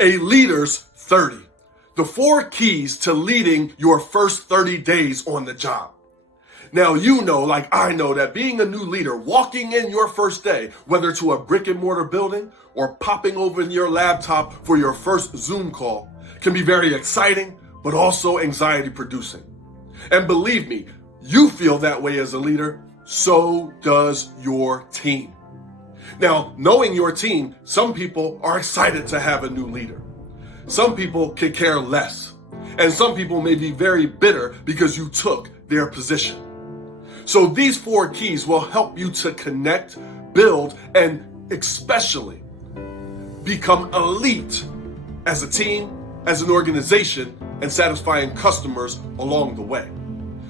A leader's 30. The 4 keys to leading your first 30 days on the job. Now, you know, like I know, that being a new leader, walking in your first day, whether to a brick and mortar building or popping over your laptop for your first Zoom call, can be very exciting, but also anxiety producing. And believe me, you feel that way as a leader, so does your team. Now, knowing your team, some people are excited to have a new leader. Some people can care less. And some people may be very bitter because you took their position. So these 4 keys will help you to connect, build, and especially become elite as a team, as an organization, and satisfying customers along the way.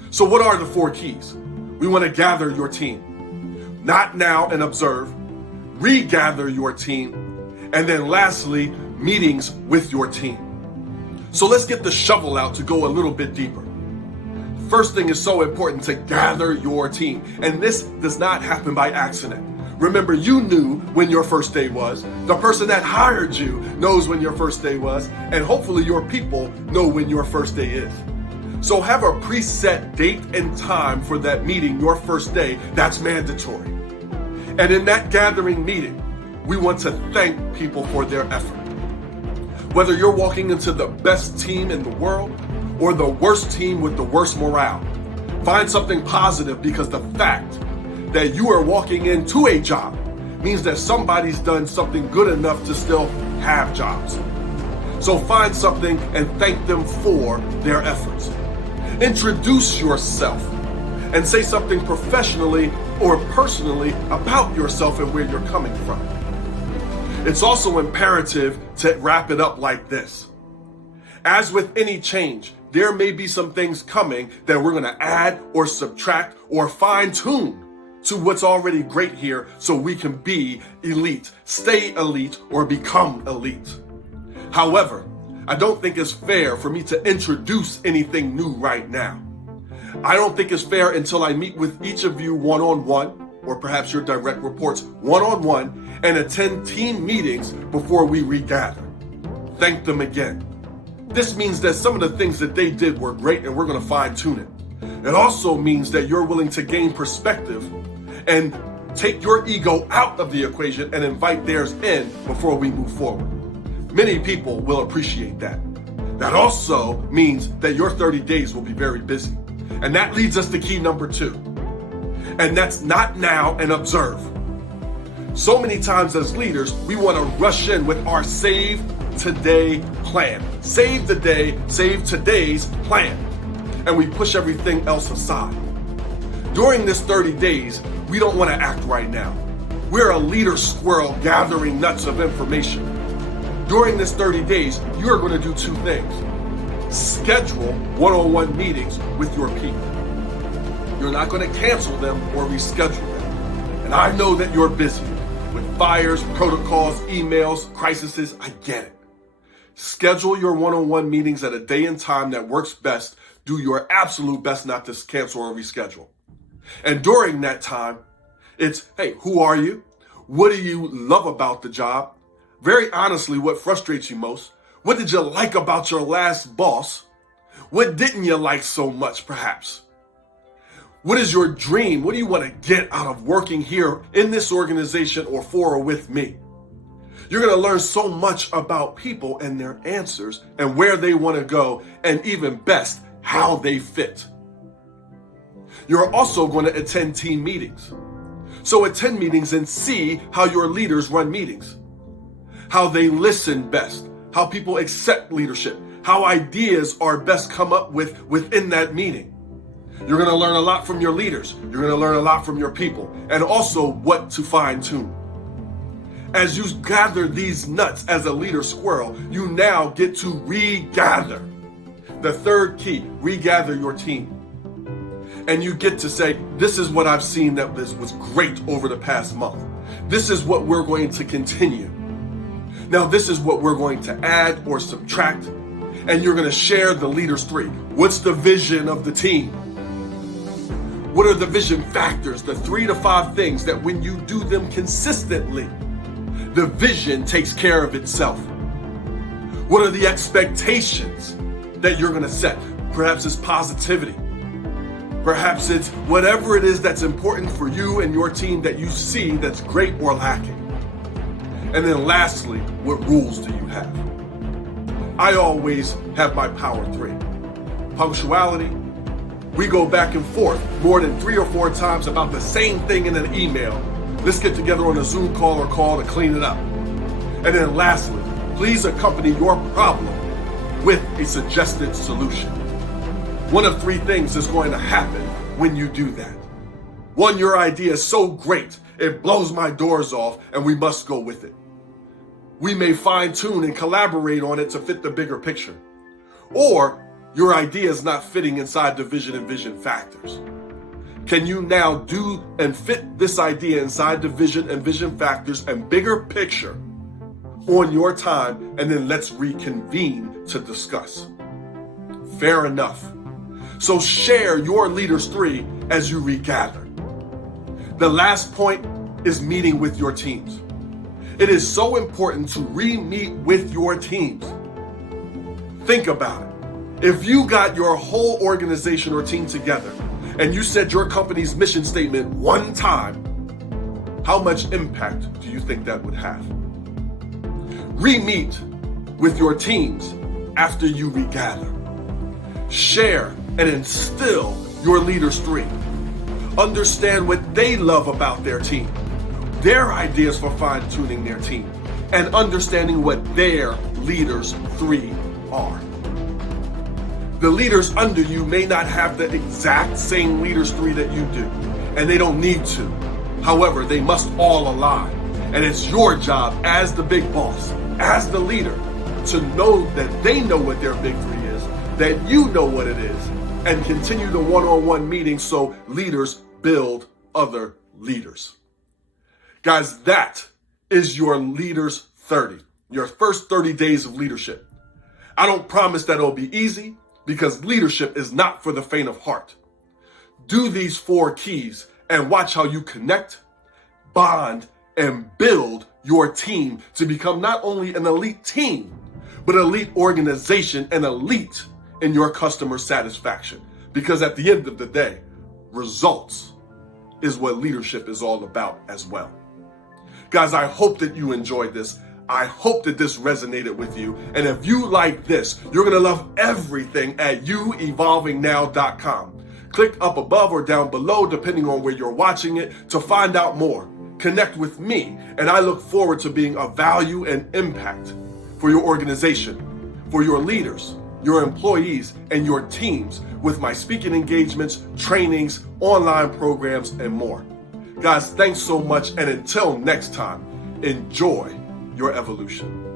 So what are the 4 keys? We want to gather your team. Not now and observe. Regather your team. And then lastly, meetings with your team. So let's get the shovel out to go a little bit deeper. First thing is so important, to gather your team. And this does not happen by accident. Remember, you knew when your first day was. The person that hired you knows when your first day was. And hopefully your people know when your first day is. So have a preset date and time for that meeting, your first day. That's mandatory. And in that gathering meeting, we want to thank people for their effort. Whether you're walking into the best team in the world or the worst team with the worst morale, find something positive, because the fact that you are walking into a job means that somebody's done something good enough to still have jobs. So find something and thank them for their efforts. Introduce yourself and say something professionally or personally about yourself and where you're coming from. It's also imperative to wrap it up like this. As with any change, there may be some things coming that we're going to add or subtract or fine-tune to what's already great here so we can be elite, stay elite, or become elite. However, I don't think it's fair for me to introduce anything new right now. I don't think it's fair until I meet with each of you one-on-one, or perhaps your direct reports one-on-one, and attend team meetings before we regather. Thank them again. This means that some of the things that they did were great and we're going to fine-tune it. It also means that you're willing to gain perspective and take your ego out of the equation and invite theirs in before we move forward. Many people will appreciate that. That also means that your 30 days will be very busy. And that leads us to key number 2. And that's not now and observe. So many times as leaders, we want to rush in with our save today plan. Save the day, save today's plan. And we push everything else aside. During this 30 days, we don't want to act right now. We're a leader squirrel gathering nuts of information. During this 30 days, you are going to do 2 things. Schedule one-on-one meetings with your people. You're not going to cancel them or reschedule them. And I know that you're busy with fires, protocols, emails, crises. I get it. Schedule your one-on-one meetings at a day and time that works best. Do your absolute best not to cancel or reschedule. And during that time, it's, hey, who are you? What do you love about the job? Very honestly, what frustrates you most? What did you like about your last boss? What didn't you like so much, perhaps? What is your dream? What do you want to get out of working here in this organization or for or with me? You're going to learn so much about people and their answers and where they want to go, and even best, how they fit. You're also going to attend team meetings. So attend meetings and see how your leaders run meetings, how they listen best, how people accept leadership, how ideas are best come up with within that meeting. You're going to learn a lot from your leaders. You're going to learn a lot from your people, and also what to fine tune. As you gather these nuts as a leader squirrel, you now get to regather. The 3rd key, regather your team. And you get to say, this is what I've seen that was great over the past month. This is what we're going to continue. Now, this is what we're going to add or subtract. And you're going to share the leaders 3. What's the vision of the team? What are the vision factors, the 3 to 5 things that when you do them consistently, the vision takes care of itself? What are the expectations that you're going to set? Perhaps it's positivity. Perhaps it's whatever it is that's important for you and your team that you see that's great or lacking. And then lastly, what rules do you have? I always have my power 3. Punctuality. We go back and forth more than 3 or 4 times about the same thing in an email. Let's get together on a Zoom call or call to clean it up. And then lastly, please accompany your problem with a suggested solution. One of 3 things is going to happen when you do that. 1, your idea is so great, it blows my doors off, and we must go with it. We may fine tune and collaborate on it to fit the bigger picture. Or your idea is not fitting inside the vision and vision factors. Can you now do and fit this idea inside the vision and vision factors and bigger picture on your time, and then let's reconvene to discuss? Fair enough. So share your leaders 3 as you regather. The last point is meeting with your teams. It is so important to re-meet with your teams. Think about it. If you got your whole organization or team together and you said your company's mission statement 1 time, how much impact do you think that would have? Re-meet with your teams after you regather. Share and instill your leaders 3. Understand what they love about their team, their ideas for fine-tuning their team, and understanding what their leaders 3 are. The leaders under you may not have the exact same leaders 3 that you do, and they don't need to. However, they must all align, and it's your job as the big boss, as the leader, to know that they know what their big 3 is, that you know what it is, and continue the one-on-one meetings so leaders build other leaders. Guys, that is your Leaders 30, your first 30 days of leadership. I don't promise that it'll be easy, because leadership is not for the faint of heart. Do these 4 keys and watch how you connect, bond, and build your team to become not only an elite team, but elite organization and elite in your customer satisfaction. Because at the end of the day, results is what leadership is all about as well. Guys, I hope that you enjoyed this. I hope that this resonated with you. And if you like this, you're going to love everything at youevolvingnow.com. Click up above or down below, depending on where you're watching it, to find out more. Connect with me, and I look forward to being of value and impact for your organization, for your leaders, your employees, and your teams with my speaking engagements, trainings, online programs, and more. Guys, thanks so much, and until next time, enjoy your evolution.